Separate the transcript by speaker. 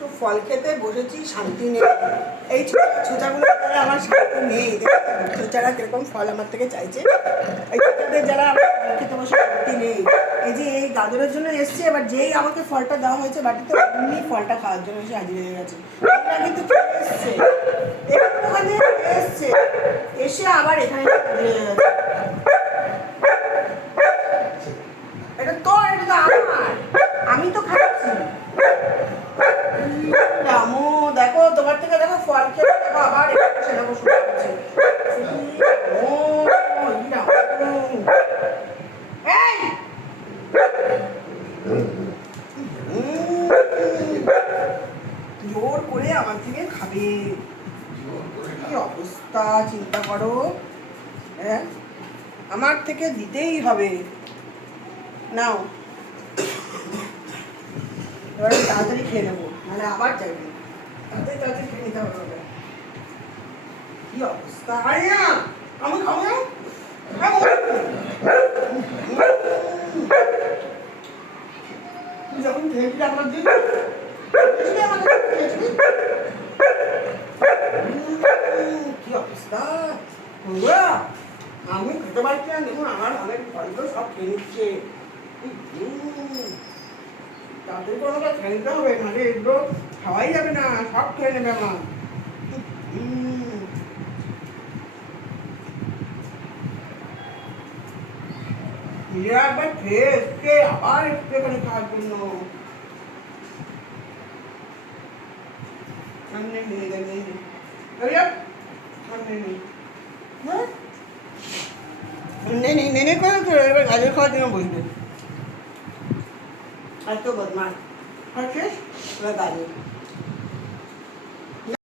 Speaker 1: তো ফল খেতে বসেছি, শান্তি নেই। এই ছোটা ছোটাগুলো আমার শান্তি নেই। ছোটারা কীরকম ফল আমার থেকে চাইছে। যারা আমার ফল খেতে বসে শান্তি নেই। এই যে এই গাজরের জন্য এসছে, এবার যেই আমাকে ফলটা দেওয়া হয়েছে, বাটিতে এমনি ফলটা খাওয়ার জন্য এসে হাজির হয়ে গেছে। এরা কিন্তু এসছে। এসছে। এসে আবার এখানে হাজির হয়ে গেছে এটা তো এটা তো আমার আমি তো খাচ্ছি রামু দেখো তোমার থেকে দেখো ফল আবার এসে দেখো শুরু করছে ও রামু এই উম, জোর করে আমার থেকে খাবে কি অবস্থা চিন্তা করো হ্যাঁ আমার থেকে দিতেই হবে। নাও। এবার তাড়াতাড়ি খেয়ে নেব নাহলে আবার চাইবে। তাড়াতাড়ি তাড়াতাড়ি খেয়ে নিতে হবে। কি অবস্থা? না, আমি খাব না। খাব। যখন খেয়েছিলি আমার অবস্থা? আমি খেতে পারছি না, দেখুন, আমার অনেক ফলগুলো সব খেয়ে নিচ্ছে। তাদের কোনো খেয়ে নিতে হবে, নাহলে এগুলো খাওয়াই যাবে না, সব খেয়ে নেবে আমার। উম, নিজে একবার খেয়ে এসছে আবার এসছে এখানে খাওয়ার জন্য সামনে নিয়ে গেলে নিয়ে নে। এই